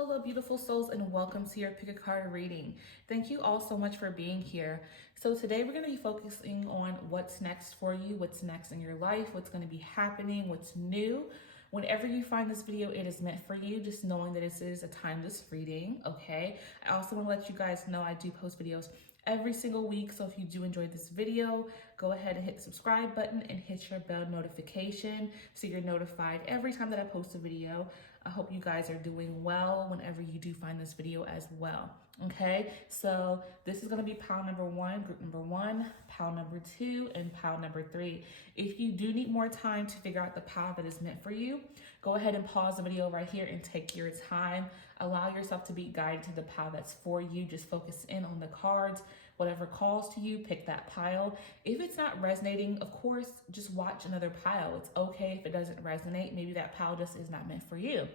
Hello, beautiful souls, and welcome to your Pick a Card reading. Thank you all so much for being here. So today we're going to be focusing on what's next for you, what's next in your life, what's going to be happening, what's new. Whenever you find this video, it is meant for you, just knowing that this is a timeless reading, okay? I also want to let you guys know I do post videos every single week, so if you do enjoy this video, go ahead and hit the subscribe button and hit your bell notification so you're notified every time that I post a video. I hope you guys are doing well whenever you do find this video as well. Okay, so this is going to be pile number one, group number one, pile number two, and pile number three. If you do need more time to figure out the pile that is meant for you, go ahead and pause the video right here and take your time. Allow yourself to be guided to the pile that's for you. Just focus in on the cards. Whatever calls to you, pick that pile. If it's not resonating, of course, just watch another pile. It's okay if it doesn't resonate. Maybe that pile just is not meant for you.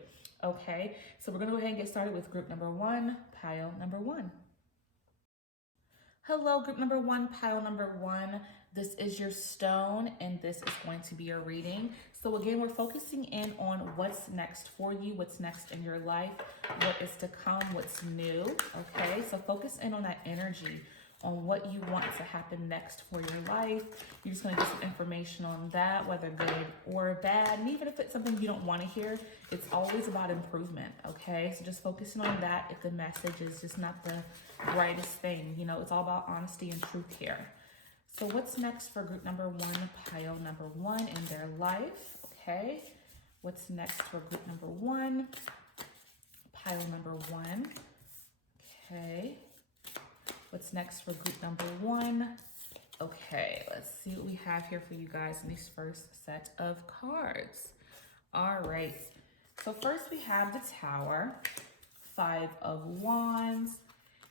Okay, so we're gonna go ahead and get started with group number one, pile number one. Hello, group number one, pile number one. This is your stone, and this is going to be your reading. So again, we're focusing in on what's next for you, what's next in your life, what is to come, what's new, okay? So focus in on that energy, on what you want to happen next for your life. You're just gonna get some information on that, whether good or bad. And even if it's something you don't wanna hear, it's always about improvement, okay? So just focusing on that if the message is just not the brightest thing. You know, it's all about honesty and truth here. So what's next for group number one, pile number one in their life, okay? What's next for group number one, pile number one, okay? What's next for group number one? Okay, let's see what we have here for you guys in this first set of cards. All right, so first we have the Tower, Five of Wands,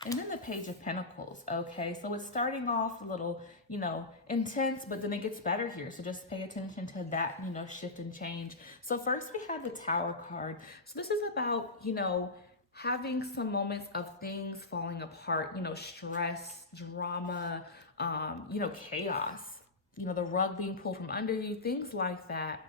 and then the Page of Pentacles, okay? So it's starting off a little, you know, intense, but then it gets better here. So just pay attention to that, you know, shift and change. So first we have the Tower card. So this is about, you know, having some moments of things falling apart, you know, stress, drama, you know, chaos, you know, the rug being pulled from under you, things like that,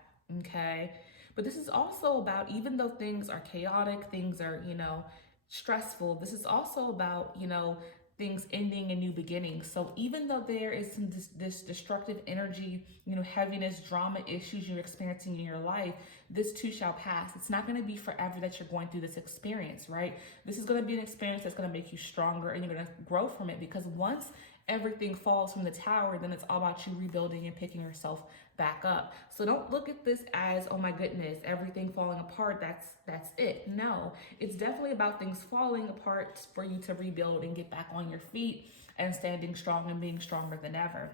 okay? But this is also about, even though things are chaotic, things are, you know, stressful, this is also about, you know, things ending and new beginnings. So even though there is some this destructive energy, you know, heaviness, drama, issues you're experiencing in your life, this too shall pass. It's not going to be forever that you're going through this experience, right? This is going to be an experience that's going to make you stronger, and you're going to grow from it, because once everything falls from the tower, then it's all about you rebuilding and picking yourself back up. So don't look at this as, oh my goodness, everything falling apart, that's it. No, it's definitely about things falling apart for you to rebuild and get back on your feet and standing strong and being stronger than ever.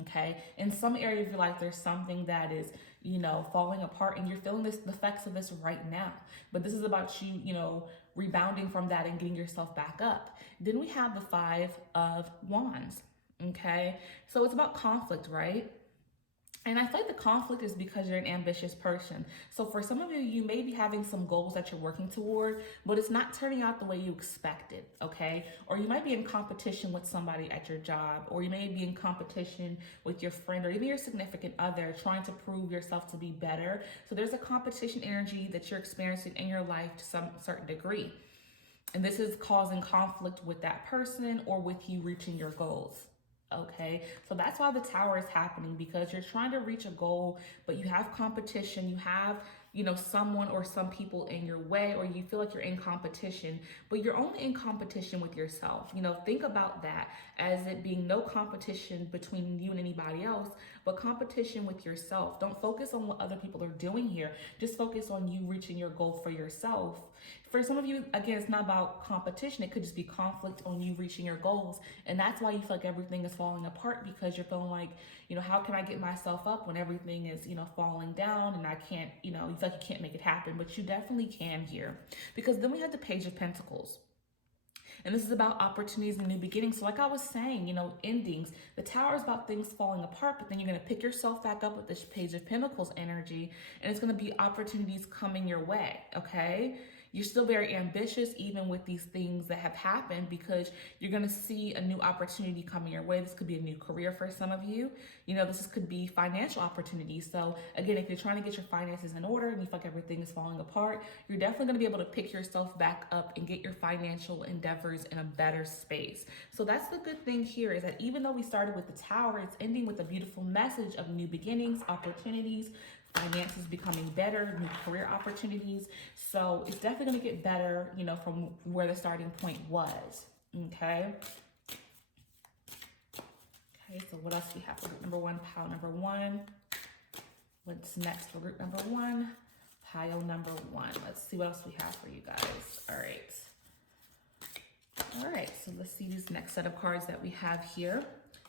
Okay, in some area of your life, there's something that is, you know, falling apart, and you're feeling the effects of this right now. But this is about you, you know, rebounding from that and getting yourself back up. Then we have the Five of Wands. Okay, so it's about conflict, right? And I feel like the conflict is because you're an ambitious person. So for some of you, you may be having some goals that you're working toward, but it's not turning out the way you expected, okay? Or you might be in competition with somebody at your job, or you may be in competition with your friend, or even your significant other, trying to prove yourself to be better. So there's a competition energy that you're experiencing in your life to some certain degree. And this is causing conflict with that person or with you reaching your goals. Okay, so that's why the Tower is happening, because you're trying to reach a goal, but you have competition, you have, you know, someone or some people in your way, or you feel like you're in competition, but you're only in competition with yourself. You know, think about that as it being no competition between you and anybody else, but competition with yourself. Don't focus on what other people are doing here. Just focus on you reaching your goal for yourself. For some of you, again, it's not about competition. It could just be conflict on you reaching your goals. And that's why you feel like everything is falling apart, because you're feeling like, you know, how can I get myself up when everything is, you know, falling down, and I can't, you know, you feel like you can't make it happen, but you definitely can here. Because then we have the Page of Pentacles. And this is about opportunities and new beginnings. So like I was saying, you know, endings. The Tower is about things falling apart, but then you're going to pick yourself back up with this Page of Pentacles energy, and it's going to be opportunities coming your way, okay? You're still very ambitious even with these things that have happened, because you're going to see a new opportunity coming your way. This could be a new career for some of you. This could be financial opportunities. So again, if you're trying to get your finances in order and you feel like everything is falling apart, you're definitely going to be able to pick yourself back up and get your financial endeavors in a better space. So that's the good thing here, is that even though we started with the Tower, it's ending with a beautiful message of new beginnings, opportunities, finances becoming better, new career opportunities. So it's definitely going to get better, from where the starting point was. Okay. Okay, so what else do we have for group number one? Pile number one. What's next for group number one? Pile number one. Let's see what else we have for you guys. All right. All right, so let's see this next set of cards that we have here.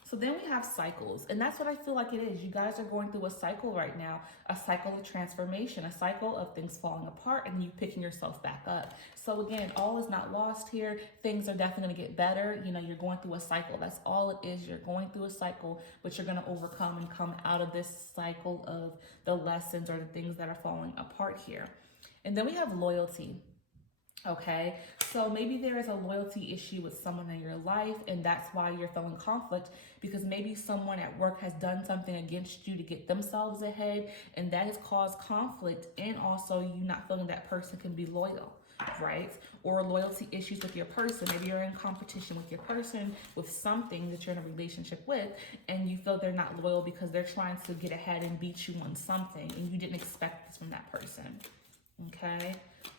So then we have cycles, and that's what I feel like it is. You guys are going through a cycle right now, a cycle of transformation, a cycle of things falling apart and you picking yourself back up. So again, all is not lost here. Things are definitely gonna get better. You're going through a cycle. That's all it is. You're going through a cycle, but you're gonna overcome and come out of this cycle of the lessons or the things that are falling apart here. And then we have loyalty. Okay, so maybe there is a loyalty issue with someone in your life, and that's why you're feeling conflict, because maybe someone at work has done something against you to get themselves ahead, and that has caused conflict, and also you not feeling that person can be loyal, right? Or loyalty issues with your person. Maybe you're in competition with your person with something that you're in a relationship with, and you feel they're not loyal because they're trying to get ahead and beat you on something, and you didn't expect this from that person. Okay,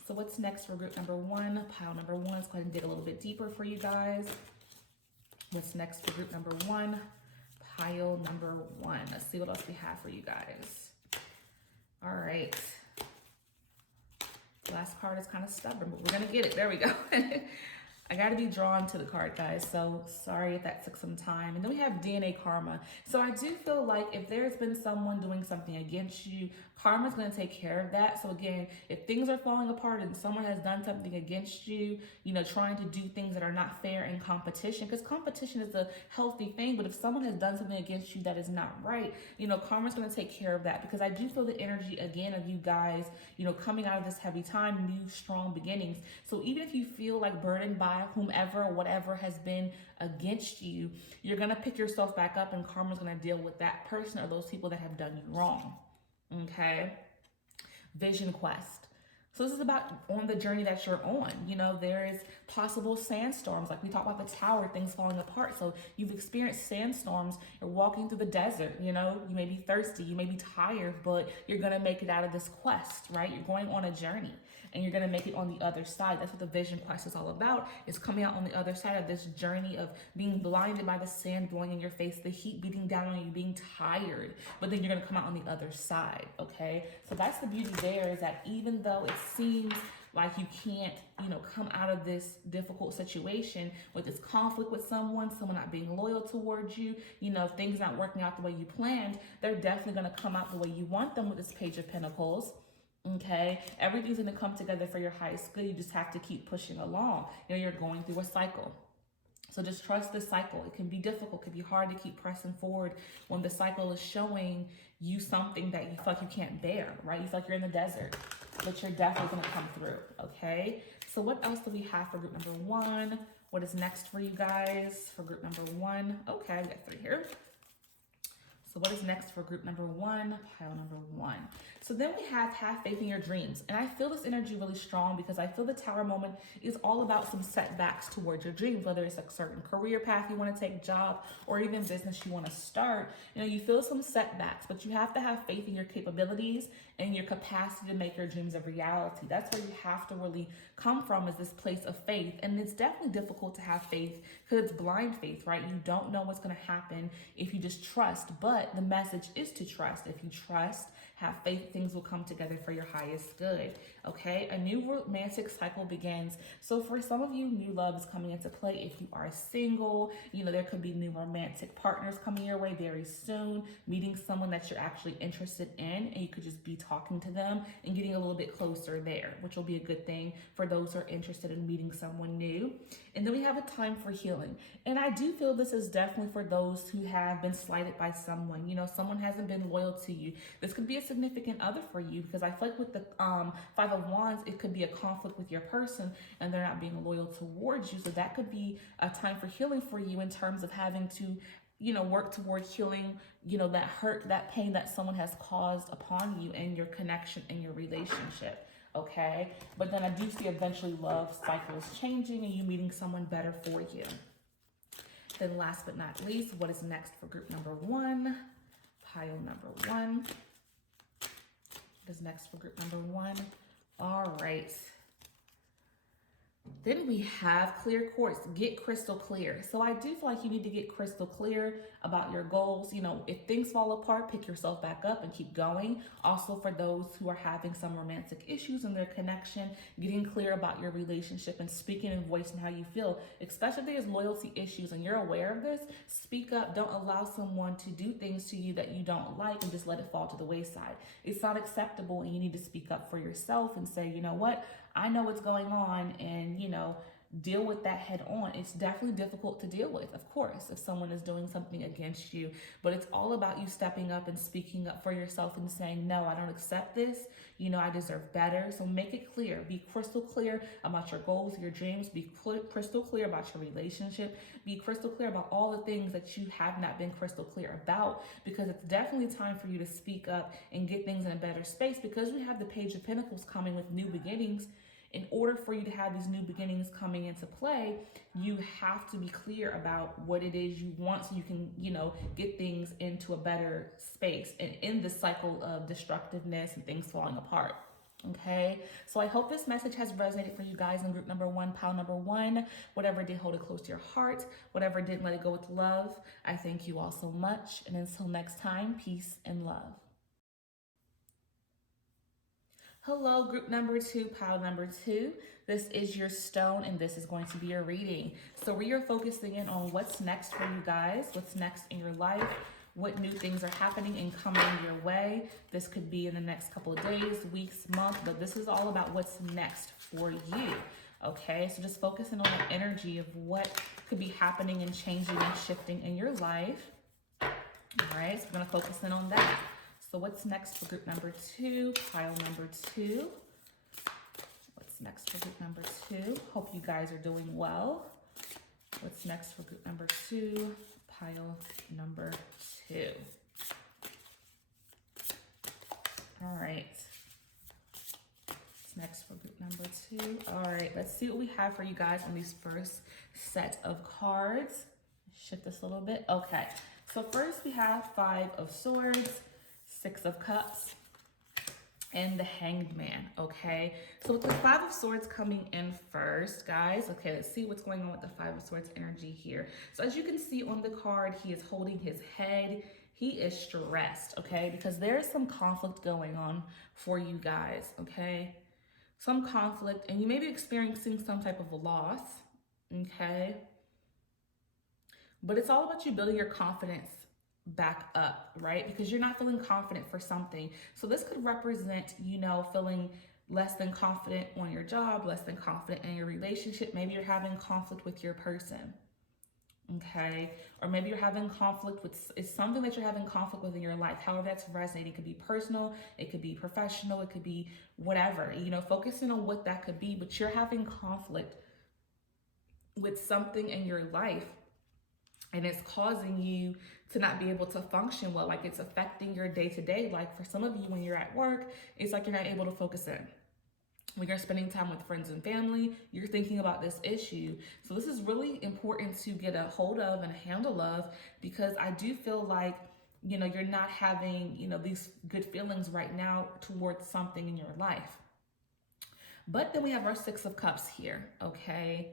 so what's next for group number one? Pile number one. Let's go ahead and dig a little bit deeper for you guys. What's next for group number one? Pile number one. Let's see what else we have for you guys. All right. Last card is kind of stubborn, but we're going to get it. There we go. I got to be drawn to the card, guys, so sorry if that took some time. And then we have DNA karma. So I do feel like if there's been someone doing something against you, karma's going to take care of that. So again, if things are falling apart and someone has done something against you, trying to do things that are not fair in competition, because competition is a healthy thing, but if someone has done something against you that is not right, karma's going to take care of that, because I do feel the energy again of you guys, coming out of this heavy time, new strong beginnings. So even if you feel like burdened by whomever or whatever has been against you, you're going to pick yourself back up, and karma's going to deal with that person or those people that have done you wrong. Okay. Vision quest. So this is about on the journey that you're on. There is possible sandstorms. Like we talked about the Tower, things falling apart. So you've experienced sandstorms. You're walking through the desert. You may be thirsty. You may be tired, but you're going to make it out of this quest, right? You're going on a journey, and you're going to make it on the other side. That's what the vision quest is all about. It's coming out on the other side of this journey of being blinded by the sand blowing in your face, the heat beating down on you, being tired, but then you're going to come out on the other side. Okay. So that's the beauty there, is that even though it seems like you can't, come out of this difficult situation with this conflict with someone not being loyal towards you, things not working out the way you planned, they're definitely going to come out the way you want them with this Page of Pentacles. Okay, everything's going to come together for your highest good. You just have to keep pushing along. You're going through a cycle. So just trust the cycle. It can be difficult, it can be hard to keep pressing forward when the cycle is showing you something that you feel like you can't bear, right? You feel like you're in the desert, but you're definitely going to come through. Okay, so what else do we have for group number one? What is next for you guys for group number one? Okay, we got three here. So what is next for group number one? Pile number one. So then we have faith in your dreams. And I feel this energy really strong, because I feel the Tower moment is all about some setbacks towards your dreams, whether it's a certain career path you want to take, job, or even business you want to start. You feel some setbacks, but you have to have faith in your capabilities and your capacity to make your dreams a reality. That's where you have to really come from, is this place of faith. And it's definitely difficult to have faith because it's blind faith, right? You don't know what's going to happen if you just trust, but the message is to trust. If you trust, have faith, things will come together for your highest good. Okay, a new romantic cycle begins. So for some of you, new love is coming into play. If you are single, there could be new romantic partners coming your way very soon, meeting someone that you're actually interested in, and you could just be talking to them and getting a little bit closer there, which will be a good thing for those who are interested in meeting someone new. And then we have a time for healing. And I do feel this is definitely for those who have been slighted by someone. Someone hasn't been loyal to you. This could be a significant other for you, because I feel like with the Five of Wands, it could be a conflict with your person and they're not being loyal towards you. So that could be a time for healing for you in terms of having to, you know, work toward healing, you know, that hurt, that pain that someone has caused upon you and your connection in your relationship. Okay, but then I do see eventually love cycles changing and you meeting someone better for you. Then last but not least, what is next for group number one? Pile number one. What is next for group number one? All right. Then we have clear quartz. Get crystal clear. So I do feel like you need to get crystal clear about your goals. You know, if things fall apart, pick yourself back up and keep going. Also, for those who are having some romantic issues in their connection, getting clear about your relationship and speaking and voicing how you feel, especially if there's loyalty issues and you're aware of this, speak up. Don't allow someone to do things to you that you don't like and just let it fall to the wayside. It's not acceptable, and you need to speak up for yourself and say, you know what? I know what's going on, and, you know, deal with that head on. It's definitely difficult to deal with, of course, if someone is doing something against you, but it's all about you stepping up and speaking up for yourself and saying, no, I don't accept this. You know, I deserve better. So make it clear. Be crystal clear about your goals, your dreams. Be crystal clear about your relationship. Be crystal clear about all the things that you have not been crystal clear about, because it's definitely time for you to speak up and get things in a better space, because we have the Page of Pentacles coming with new beginnings. In order for you to have these new beginnings coming into play, you have to be clear about what it is you want, so you can, you know, get things into a better space and in the cycle of destructiveness and things falling apart. Okay, so I hope this message has resonated for you guys in group number one, pile number one. Whatever did, hold it close to your heart. Whatever didn't, let it go with love. I thank you all so much. And until next time, peace and love. Hello, group number two, pile number two. This is your stone, and this is going to be your reading. So we are focusing in on what's next for you guys, what's next in your life, what new things are happening and coming your way. This could be in the next couple of days, weeks, months, but this is all about what's next for you. Okay, so just focusing on the energy of what could be happening and changing and shifting in your life. All right, so we're going to focus in on that. So what's next for group number two, pile number two? What's next for group number two? Hope you guys are doing well. What's next for group number two, pile number two? All right. What's next for group number two? All right, let's see what we have for you guys on these first set of cards. Shift this a little bit. Okay, so first we have Five of Swords, Six of Cups, and the Hanged Man. Okay, so with the Five of Swords coming in first, guys, okay, let's see what's going on with the Five of Swords energy here. So as you can see on the card, he is holding his head. He is stressed, okay, because there is some conflict going on for you guys, okay? Some conflict, and you may be experiencing some type of a loss, okay? But it's all about you building your confidence back up, right? Because you're not feeling confident for something. So this could represent, you know, feeling less than confident on your job, less than confident in your relationship. Maybe you're having conflict with your person, okay? Or maybe you're having conflict with, it's something that you're having conflict with in your life. However that's resonating. It could be personal, it could be professional, it could be whatever, you know, focusing on what that could be, but you're having conflict with something in your life, and it's causing you to not be able to function well. Like, it's affecting your day-to-day. Like, for some of you, when you're at work, it's like you're not able to focus in. When you're spending time with friends and family, you're thinking about this issue. So this is really important to get a hold of and a handle of, because I do feel like, you know, you're not having, you know, these good feelings right now towards something in your life. But then we have our Six of Cups here, okay?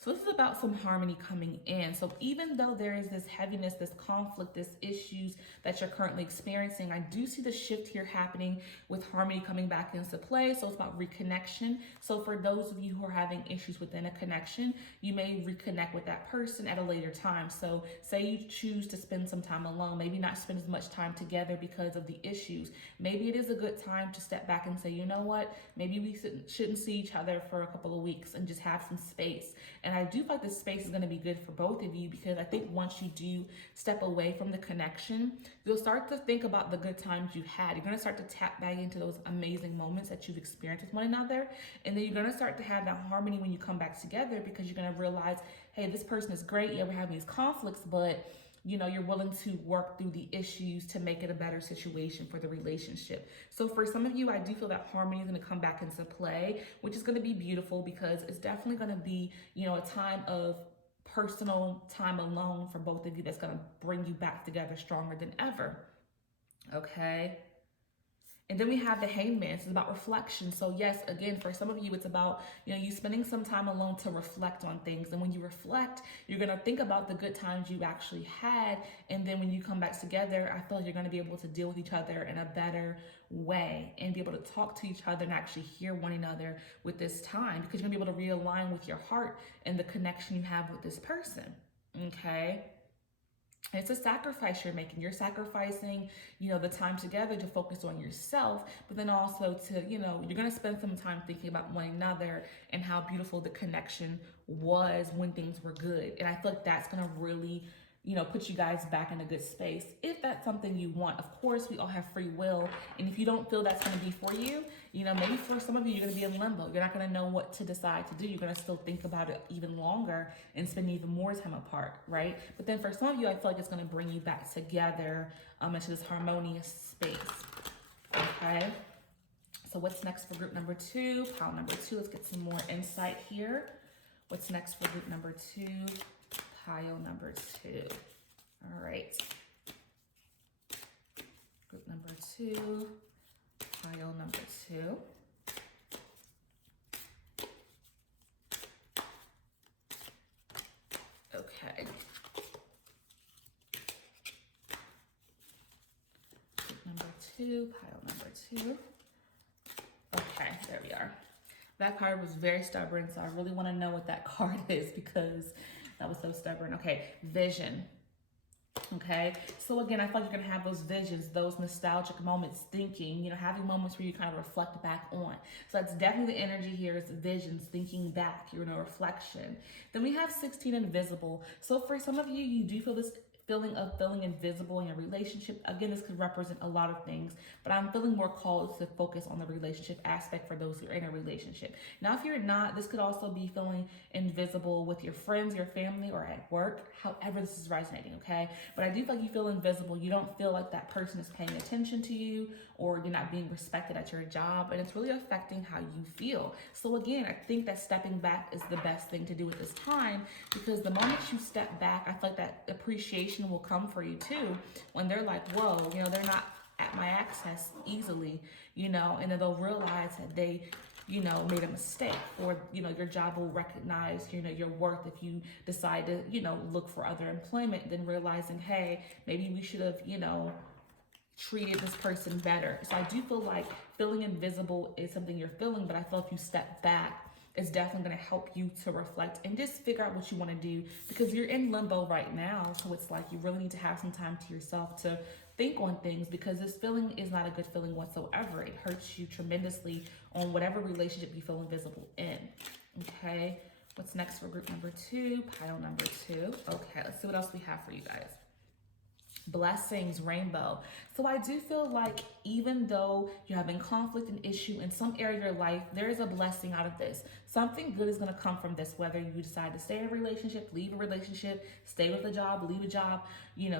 So this is about some harmony coming in. So even though there is this heaviness, this conflict, this issues that you're currently experiencing, I do see the shift here happening with harmony coming back into play. So it's about reconnection. So for those of you who are having issues within a connection, you may reconnect with that person at a later time. So say you choose to spend some time alone, maybe not spend as much time together because of the issues. Maybe it is a good time to step back and say, you know what, maybe we shouldn't see each other for a couple of weeks and just have some space And I do feel like this space is going to be good for both of you, because I think once you do step away from the connection, you'll start to think about the good times you had. You're going to start to tap back into those amazing moments that you've experienced with one another. And then you're going to start to have that harmony when you come back together, because you're going to realize, hey, this person is great. Yeah, we're having these conflicts, but you're willing to work through the issues to make it a better situation for the relationship. So for some of you, I do feel that harmony is going to come back into play, which is going to be beautiful, because it's definitely going to be, a time of personal time alone for both of you that's going to bring you back together stronger than ever. Okay. And then we have the Hangman. It's about reflection. So yes, again, for some of you, it's about, you spending some time alone to reflect on things. And when you reflect, you're going to think about the good times you actually had. And then when you come back together, I feel like you're going to be able to deal with each other in a better way and be able to talk to each other and actually hear one another with this time, because you're going to be able to realign with your heart and the connection you have with this person. Okay. It's a sacrifice you're making. You're sacrificing, the time together to focus on yourself, but then also to, you're going to spend some time thinking about one another and how beautiful the connection was when things were good. And I feel like that's going to really, put you guys back in a good space, if that's something you want. Of course, we all have free will. And if you don't feel that's going to be for you, maybe for some of you, you're going to be in limbo. You're not going to know what to decide to do. You're going to still think about it even longer and spend even more time apart, right? But then for some of you, I feel like it's going to bring you back together into this harmonious space, okay? So what's next for group number 2? Pile number 2, let's get some more insight here. What's next for group number 2? Pile number 2. All right. Group number 2. Pile number 2. Okay. Group number 2. Pile number 2. Okay, there we are. That card was very stubborn, so I really want to know what that card is, because that was so stubborn. Okay, vision. Okay, so again, I feel like you're going to have those visions, those nostalgic moments, thinking, having moments where you kind of reflect back on. So that's definitely the energy here, is visions, thinking back, you're in a reflection. Then we have 16, invisible. So for some of you, you do feel this feeling of feeling invisible in your relationship. Again, this could represent a lot of things, but I'm feeling more called to focus on the relationship aspect for those who are in a relationship. Now, if you're not, this could also be feeling invisible with your friends, your family, or at work, however this is resonating, okay? But I do feel like you feel invisible. You don't feel like that person is paying attention to you, or you're not being respected at your job, and it's really affecting how you feel. So again, I think that stepping back is the best thing to do at this time, because the moment you step back, I feel like that appreciation will come for you too, when they're like, whoa, they're not at my access easily, and then they'll realize that they made a mistake, or your job will recognize your worth if you decide to look for other employment, then realizing, hey, maybe we should have treated this person better. So I do feel like feeling invisible is something you're feeling, but I feel if you step back, it's definitely going to help you to reflect and just figure out what you want to do, because you're in limbo right now. So it's like you really need to have some time to yourself to think on things, because this feeling is not a good feeling whatsoever. It hurts you tremendously on whatever relationship you feel invisible in. Okay, what's next for group number 2? Pile number 2. Okay, let's see what else we have for you guys. Blessings, rainbow. So I do feel like even though you're having conflict and issue in some area of your life, there is a blessing out of this. Something good is going to come from this, whether you decide to stay in a relationship, leave a relationship, stay with a job, leave a job,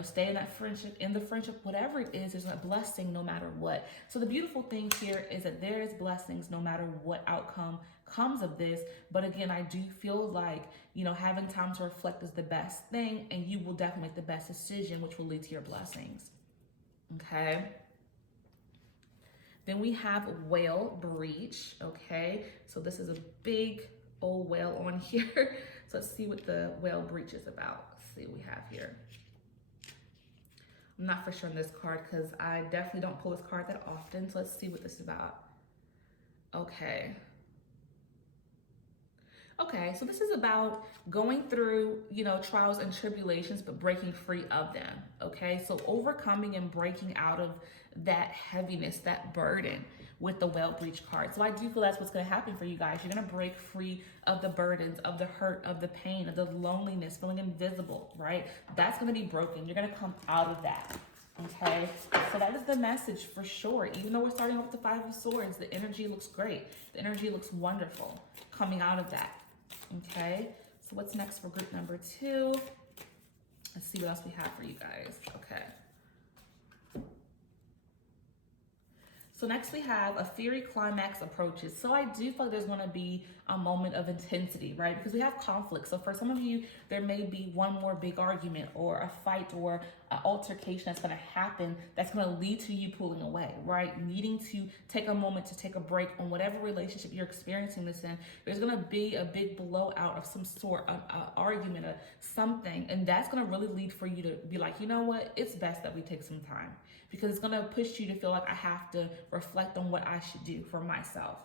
stay in that friendship, in the friendship, whatever it is, there's a blessing no matter what. So the beautiful thing here is that there is blessings no matter what outcome comes of this. But again, I do feel like, having time to reflect is the best thing, and you will definitely make the best decision, which will lead to your blessings. Okay. Then we have whale breach. Okay. So this is a big old whale on here. So let's see what the whale breach is about. Let's see what we have here. I'm not for sure on this card, because I definitely don't pull this card that often. So let's see what this is about. Okay. Okay, so this is about going through, trials and tribulations, but breaking free of them, okay? So overcoming and breaking out of that heaviness, that burden, with the well breach card. So I do feel that's what's going to happen for you guys. You're going to break free of the burdens, of the hurt, of the pain, of the loneliness, feeling invisible, right? That's going to be broken. You're going to come out of that. Okay, so that is the message for sure. Even though we're starting off with the Five of Swords, the energy looks great. The energy looks wonderful coming out of that. Okay, so what's next for group number 2? Let's see what else we have for you guys. Okay. So next we have a fiery climax approaches. So I do feel like there's going to be a moment of intensity, right? Because we have conflict. So for some of you, there may be one more big argument or a fight or an altercation that's going to happen that's going to lead to you pulling away, right? Needing to take a moment to take a break on whatever relationship you're experiencing this in. There's going to be a big blowout of some sort, an argument or something. And that's going to really lead for you to be like, you know what? It's best that we take some time, because it's going to push you to feel like I have to reflect on what I should do for myself.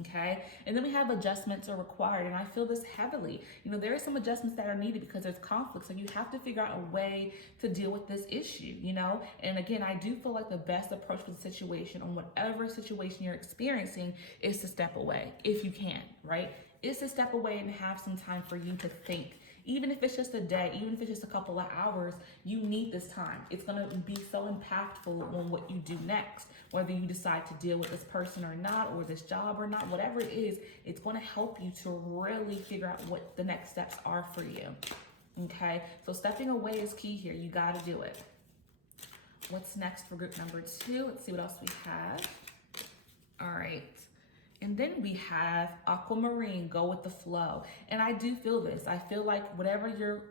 Okay. And then we have adjustments are required. And I feel this heavily. You know, there are some adjustments that are needed because there's conflict. So you have to figure out a way to deal with this issue, you know? And again, I do feel like the best approach for the situation on whatever situation you're experiencing is to step away if you can, right? Is to step away and have some time for you to think. Even if it's just a day, even if it's just a couple of hours, you need this time. It's going to be so impactful on what you do next. Whether you decide to deal with this person or not, or this job or not, whatever it is, it's going to help you to really figure out what the next steps are for you. Okay, so stepping away is key here. You got to do it. What's next for group number 2? Let's see what else we have. All right. And then we have aquamarine, go with the flow. And I do feel this. I feel like whatever you're,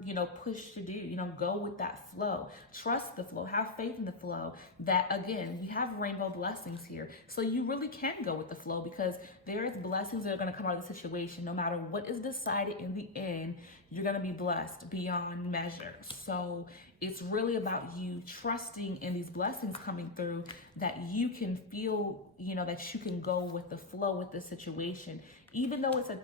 pushed to do, go with that flow. Trust the flow. Have faith in the flow. That, again, we have rainbow blessings here. So you really can go with the flow, because there is blessings that are going to come out of the situation. No matter what is decided in the end, you're going to be blessed beyond measure. So it's really about you trusting in these blessings coming through, that you can feel, that you can go with the flow with the situation. Even though it's a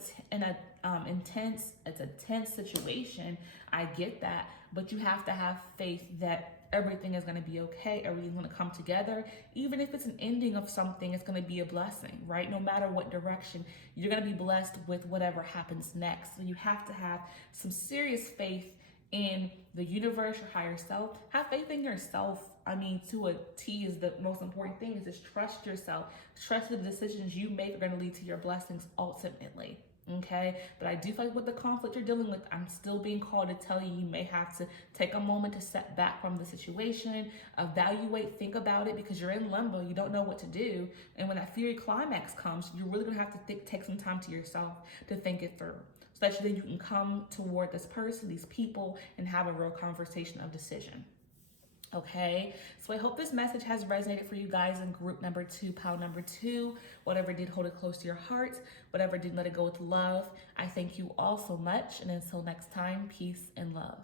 tense situation, I get that, but you have to have faith that everything is going to be okay. Everything's going to come together. Even if it's an ending of something, it's going to be a blessing, right? No matter what direction, you're going to be blessed with whatever happens next. So you have to have some serious faith in the universe, your higher self. Have faith in yourself. I mean, to a T is the most important thing, is just trust yourself. Trust the decisions you make are going to lead to your blessings ultimately. Okay, but I do feel like with the conflict you're dealing with, I'm still being called to tell you, you may have to take a moment to step back from the situation, evaluate, think about it, because you're in limbo. You don't know what to do. And when that fiery climax comes, you're really going to have to take some time to yourself to think it through, so that then you can come toward this person, these people, and have a real conversation of decision. Okay, so I hope this message has resonated for you guys in group number 2, pile number 2. Whatever did, hold it close to your heart. Whatever didn't, let it go with love. I thank you all so much. And until next time, peace and love.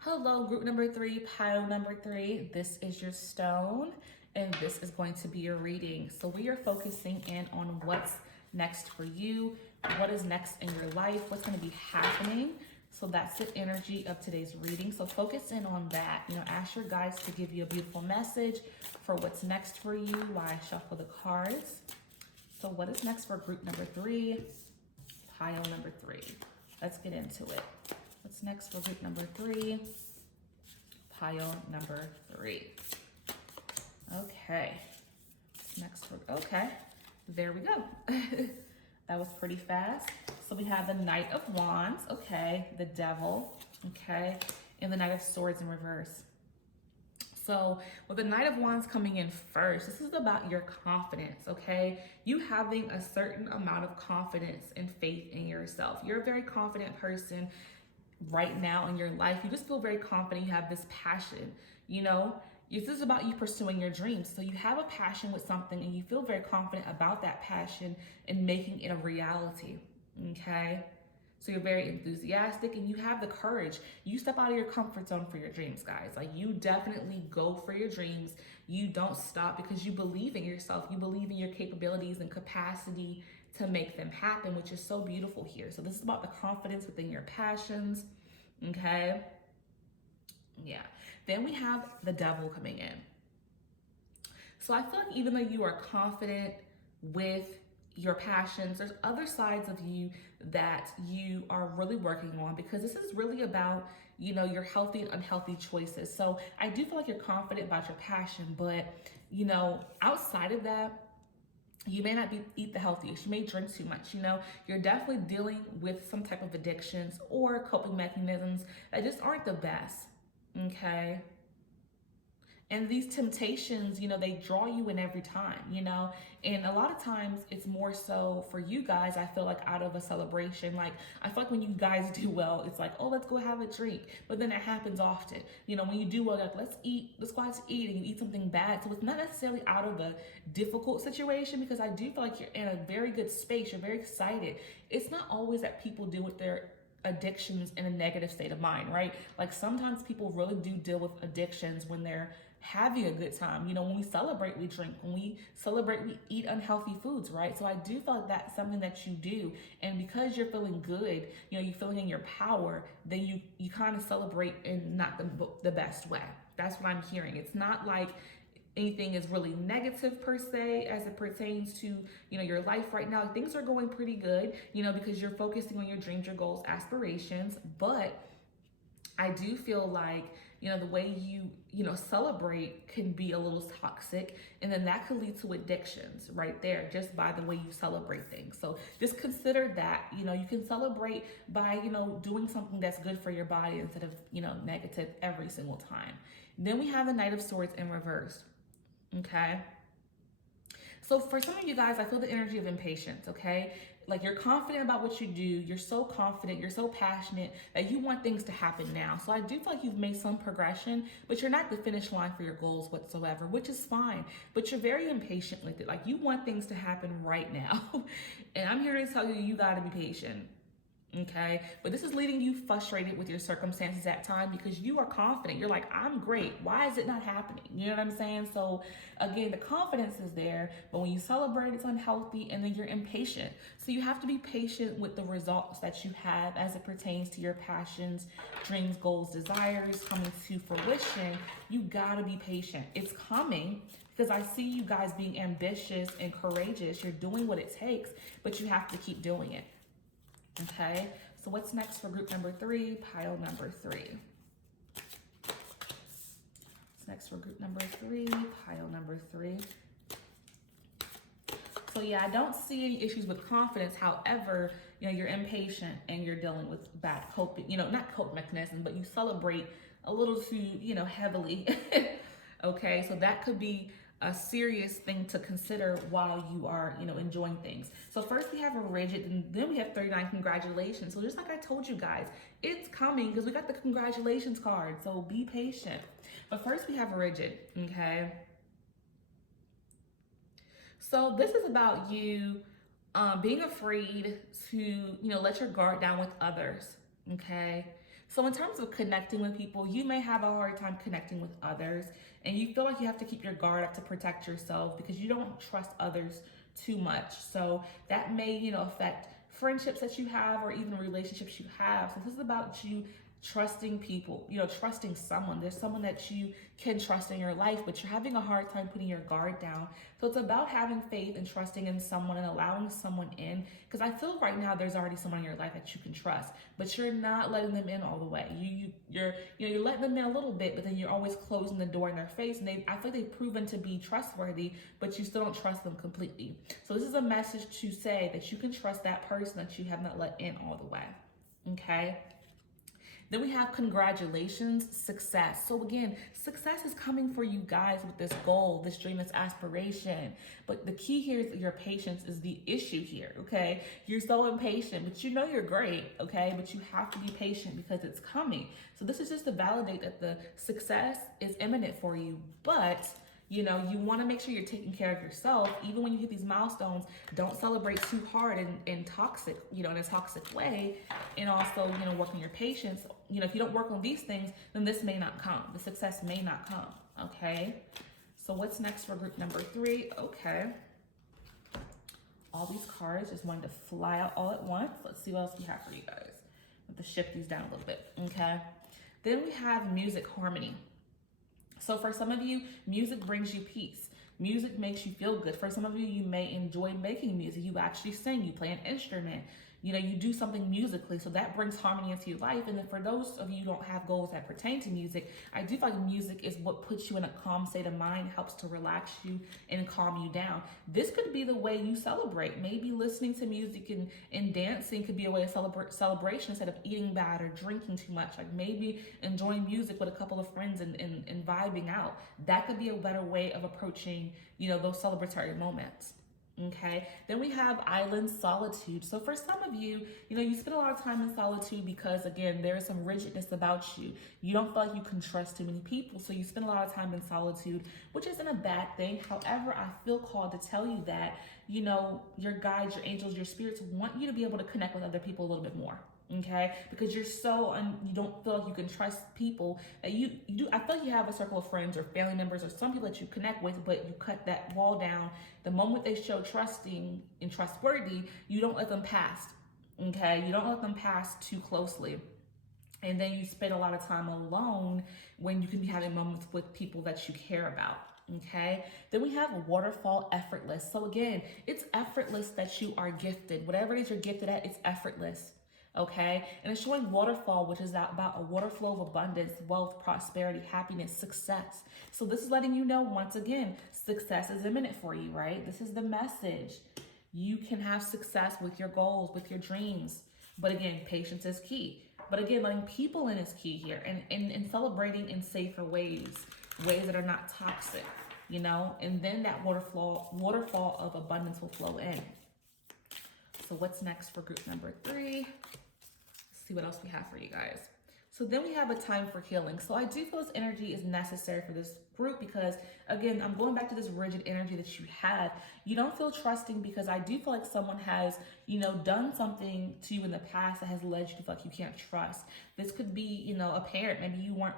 Hello, group number 3, pile number 3. This is your stone, and this is going to be your reading. So we are focusing in on what's next for you. What is next in your life? What's going to be happening? So that's the energy of today's reading. So focus in on that. Ask your guides to give you a beautiful message for what's next for you while I shuffle the cards. So what is next for group number 3? Pile number 3. Let's get into it. What's next for group number 3? Pile number 3. Okay. What's next for, okay. There we go. That was pretty fast. So we have the Knight of Wands, okay, the Devil, okay, and the Knight of Swords in reverse. So with the Knight of Wands coming in first, this is about your confidence, okay? You having a certain amount of confidence and faith in yourself. You're a very confident person right now in your life. You just feel very confident. You have this passion, This is about you pursuing your dreams. So you have a passion with something and you feel very confident about that passion and making it a reality. Okay, so you're very enthusiastic and you have the courage. You step out of your comfort zone for your dreams, guys. Like, you definitely go for your dreams. You don't stop because you believe in yourself. You believe in your capabilities and capacity to make them happen, which is so beautiful here. So this is about the confidence within your passions. Okay, yeah. Then we have the Devil coming in. So I feel like even though you are confident with your passions, there's other sides of you that you are really working on, because this is really about, your healthy and unhealthy choices. So I do feel like you're confident about your passion, but, outside of that, you may not eat the healthiest. You may drink too much. You're definitely dealing with some type of addictions or coping mechanisms that just aren't the best. Okay. And these temptations, they draw you in every time. And a lot of times it's more so for you guys, I feel like, out of a celebration. Like, I feel like when you guys do well, it's like, oh, let's go have a drink. But then it happens often. When you do well, like, let's go out to eat, and you eat something bad. So it's not necessarily out of a difficult situation, because I do feel like you're in a very good space. You're very excited. It's not always that people deal with their addictions in a negative state of mind, right? Like, sometimes people really do deal with addictions when they're having a good time. When we celebrate, we drink. When we celebrate, we eat unhealthy foods, right? So I do feel like that's something that you do. And because you're feeling good, you're feeling in your power, then you kind of celebrate in not the best way. That's what I'm hearing. It's not like anything is really negative per se as it pertains to your life right now. Things are going pretty good, because you're focusing on your dreams, your goals, aspirations. But I do feel like the way you celebrate can be a little toxic, and then that could lead to addictions right there, just by the way you celebrate things. So just consider that. You can celebrate by doing something that's good for your body instead of negative every single time. Then we have the Knight of Swords in reverse. Okay. So for some of you guys, I feel the energy of impatience. Okay. Like, you're confident about what you do. You're so confident. You're so passionate that you want things to happen now. So I do feel like you've made some progression, but you're not at the finish line for your goals whatsoever, which is fine. But you're very impatient with it. Like, you want things to happen right now. And I'm here to tell you, you got to be patient. Okay, but this is leaving you frustrated with your circumstances at time, because you are confident. You're like, I'm great. Why is it not happening? You know what I'm saying? So again, the confidence is there, but when you celebrate, it's unhealthy, and then you're impatient. So you have to be patient with the results that you have as it pertains to your passions, dreams, goals, desires coming to fruition. You gotta be patient. It's coming, because I see you guys being ambitious and courageous. You're doing what it takes, but you have to keep doing it. Okay, so what's next for group number 3, pile number 3? What's next for group number 3, pile number 3? So yeah, I don't see any issues with confidence. However, you're impatient and you're dealing with bad coping, not coping mechanisms, but you celebrate a little too, heavily. Okay, so that could be a serious thing to consider while you are, enjoying things. So first we have a rigid, and then we have 39, congratulations. So just like I told you guys, it's coming, because we got the congratulations card. So be patient. But first we have a rigid, okay? So this is about you being afraid to, let your guard down with others, okay? So in terms of connecting with people, you may have a hard time connecting with others, and you feel like you have to keep your guard up to protect yourself because you don't trust others too much. So that may, affect friendships that you have or even relationships you have. So this is about you trusting people, trusting someone. There's someone that you can trust in your life, but you're having a hard time putting your guard down. So it's about having faith and trusting in someone and allowing someone in, because I feel right now there's already someone in your life that you can trust, but you're not letting them in all the way. You're letting them in a little bit, but then you're always closing the door in their face, and I feel like they've proven to be trustworthy, but you still don't trust them completely. So this is a message to say that you can trust that person that you have not let in all the way. Okay. Then we have congratulations, success. So again, success is coming for you guys with this goal, this dream, this aspiration. But the key here is that your patience is the issue here, okay? You're so impatient, but you're great, okay? But you have to be patient because it's coming. So this is just to validate that the success is imminent for you, but you want to make sure you're taking care of yourself. Even when you hit these milestones, don't celebrate too hard and toxic, in a toxic way. And also, work on your patience. If you don't work on these things, then this may not come. The success may not come, okay? So what's next for group number 3? Okay. All these cards just wanted to fly out all at once. Let's see what else we have for you guys. I have to shift these down a little bit, okay? Then we have music harmony. So for some of you, music brings you peace. Music makes you feel good. For some of you, you may enjoy making music. You actually sing, you play an instrument, you do something musically, so that brings harmony into your life. And then for those of you who don't have goals that pertain to music, I do feel like music is what puts you in a calm state of mind, helps to relax you and calm you down. This could be the way you celebrate. Maybe listening to music and dancing could be a way of celebration instead of eating bad or drinking too much. Like maybe enjoying music with a couple of friends and vibing out. That could be a better way of approaching, those celebratory moments. Okay, then we have island solitude. So for some of you, you spend a lot of time in solitude because, again, there is some rigidness about you. You don't feel like you can trust too many people, so you spend a lot of time in solitude, which isn't a bad thing. However, I feel called to tell you that, your guides, your angels, your spirits want you to be able to connect with other people a little bit more. Okay, because you're you don't feel like you can trust people that you do. I feel like you have a circle of friends or family members or some people that you connect with, but you cut that wall down the moment they show trusting and trustworthy. You don't let them pass. Okay, you don't let them pass too closely. And then you spend a lot of time alone when you can be having moments with people that you care about. Okay, then we have waterfall effortless. So again, it's effortless that you are gifted. Whatever it is you're gifted at, it's effortless. Okay, and it's showing waterfall, which is about a water flow of abundance, wealth, prosperity, happiness, success. So this is letting you know, once again, success is imminent for you, right? This is the message. You can have success with your goals, with your dreams. But again, patience is key. But again, letting people in is key here, and celebrating in safer ways that are not toxic, and then that waterfall of abundance will flow in. So what's next for group number 3? Let's see what else we have for you guys. So then we have a time for healing. So I do feel this energy is necessary for this group because, again, I'm going back to this rigid energy that you have. You don't feel trusting because I do feel like someone has, done something to you in the past that has led you to feel like you can't trust. This could be, a parent. Maybe you weren't,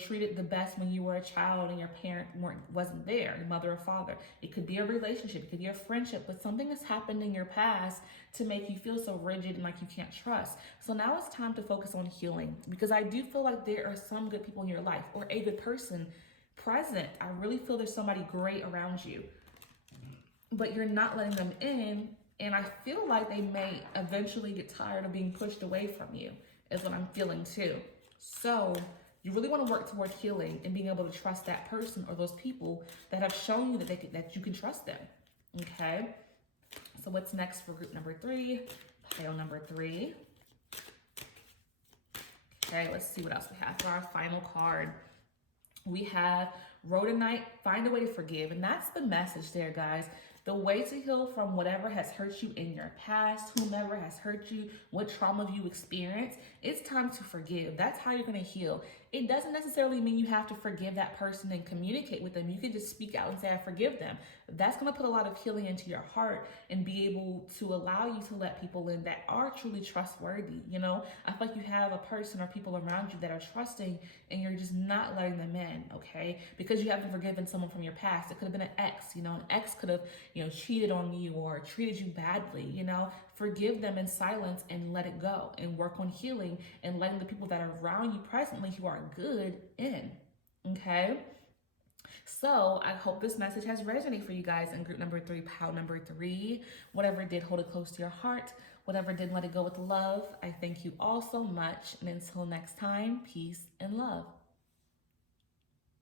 treated the best when you were a child and your parent wasn't there, your mother or father. It could be a relationship. It could be a friendship, but something has happened in your past to make you feel so rigid and like you can't trust. So now it's time to focus on healing because I do feel like there are some good people in your life or a good person present. I really feel there's somebody great around you, but you're not letting them in. And I feel like they may eventually get tired of being pushed away from you, is what I'm feeling too. So you really want to work toward healing and being able to trust that person or those people that have shown you that you can trust them. Okay. So what's next for group number 3? Pile number 3. Okay, let's see what else we have for our final card. We have Rhodonite, find a way to forgive. And that's the message there, guys. The way to heal from whatever has hurt you in your past, whomever has hurt you, what trauma you experienced, it's time to forgive. That's how you're going to heal. It doesn't necessarily mean you have to forgive that person and communicate with them. You can just speak out and say, I forgive them. That's going to put a lot of healing into your heart and be able to allow you to let people in that are truly trustworthy. I feel like you have a person or people around you that are trusting and you're just not letting them in, okay? Because you haven't forgiven someone from your past. It could have been an ex, an ex could have, cheated on you or treated you badly, forgive them in silence and let it go and work on healing and letting the people that are around you presently who are good in, okay? So I hope this message has resonated for you guys in group number 3, pile number 3. Whatever did, hold it close to your heart. Whatever didn't, let it go with love. I thank you all so much. And until next time, peace and love.